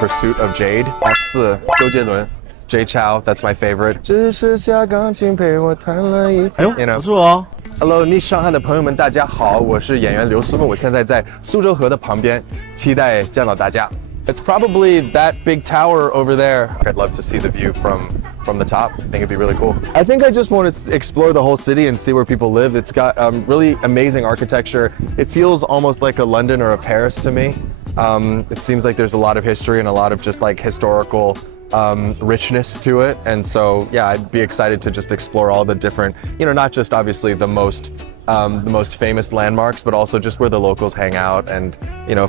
Pursuit of Jade. F4 周杰伦 Jay Chou, that's my favorite. 只是下钢琴陪我弹了一天。哎呦，不错哦。Hello， 你上海的朋友们，大家好，我是演员刘思慕，我现在在苏州河的旁边，期待见到大家。It's probably that big tower over there. I'd love to see the view from the top. I think it'd be really cool. I think I just want to explore the whole city and see where people live. It's got really amazing architecture. It feels almost like a London or a Paris to me. It seems like there's a lot of history and a lot of just like historical richness to it, and so yeah, I'd be excited to just explore all the different, not just obviously the most famous landmarks, but also just where the locals hang out and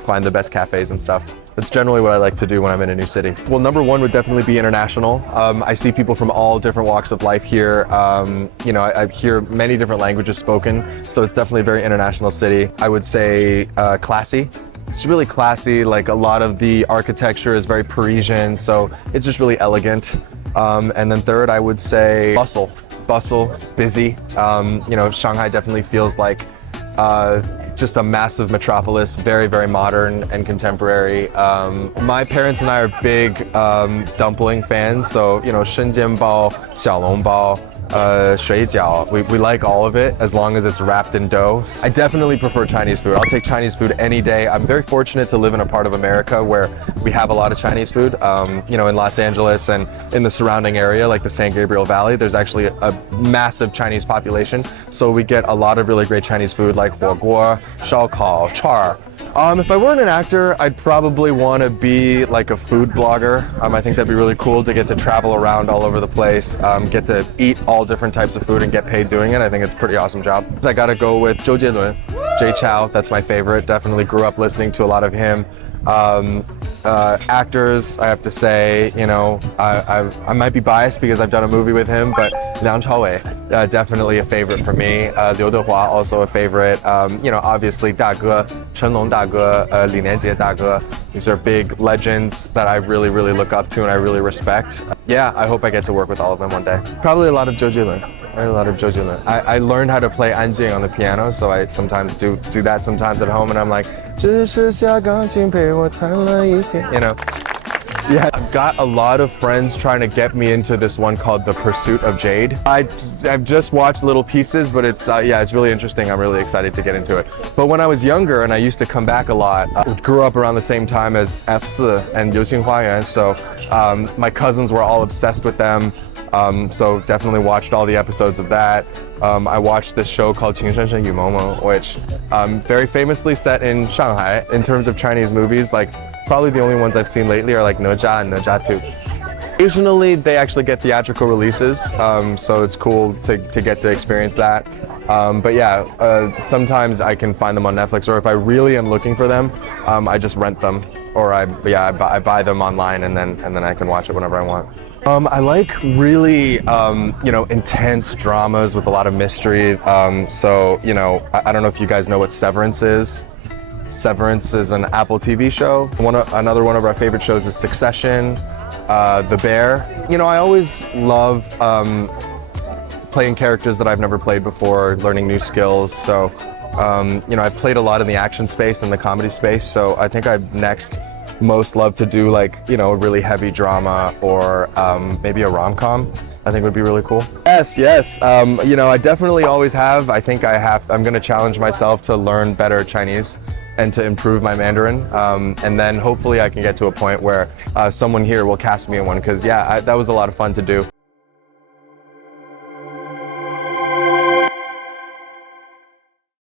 find the best cafes and stuff. That's generally what I like to do when I'm in a new city. Well, number one would definitely be international. I see people from all different walks of life here. I hear many different languages spoken, so it's definitely a very international city. I would say classy. It's really classy, like a lot of the architecture is very Parisian, so it's just really elegant. And then third, I would say bustle, busy. Shanghai definitely feels like just a massive metropolis, very, very modern and contemporary. My parents and I are big dumpling fans, so, 生煎包, 小笼包, 水饺. We like all of it as long as it's wrapped in dough. I definitely prefer Chinese food. I'll take Chinese food any day. I'm very fortunate to live in a part of America where we have a lot of Chinese food. In Los Angeles and in the surrounding area, like the San Gabriel Valley, there's actually a massive Chinese population. So we get a lot of really great Chinese food like 火锅, 烧烤, char. If I weren't an actor, I'd probably want to be like a food blogger. I think that'd be really cool to get to travel around all over the place, get to eat all different types of food and get paid doing it. I think it's a pretty awesome job. I gotta go with Jay Chou, that's my favorite. Definitely grew up listening to a lot of him. Actors, I have to say, I might be biased because I've done a movie with him, but Liang Chaowei, definitely a favorite for me. Liu Dehua, also a favorite. Obviously 大哥, Chenlong 大哥, Li Nianjie 大哥. These are big legends that I really, really look up to and I really respect. Yeah, I hope I get to work with all of them one day. Probably a lot of Zhou Jilun. I learned how to play Anjing on the piano, so I sometimes do that sometimes at home, and I'm like, 只是下钢琴陪我弹了一天. Yeah, I've got a lot of friends trying to get me into this one called the Pursuit of Jade. I've just watched little pieces, but it's really interesting. I'm really excited to get into it. But when I was younger and I used to come back a lot, I grew up around the same time as F4 and 流星花园, so my cousins were all obsessed with them. So definitely watched all the episodes of that. I watched this show called 情深深雨蒙蒙, which very famously set in Shanghai. In terms of Chinese movies, like probably the only ones I've seen lately are like Ne Zha and Ne Zha 2. Occasionally they actually get theatrical releases, so it's cool to get to experience that. But yeah, sometimes I can find them on Netflix, or if I really am looking for them, I just rent them, or I buy them online and then I can watch it whenever I want. I like really, intense dramas with a lot of mystery. So, I don't know if you guys know what Severance is. Severance is an Apple TV show. Another one of our favorite shows is Succession, The Bear. I always love playing characters that I've never played before, learning new skills. So, I played a lot in the action space and the comedy space. So I think I'd next most love to do like, a really heavy drama or maybe a rom-com. I think would be really cool. Yes. I definitely always have. I think I'm going to challenge myself to learn better Chinese and to improve my Mandarin. And then hopefully I can get to a point where someone here will cast me in one, because that was a lot of fun to do.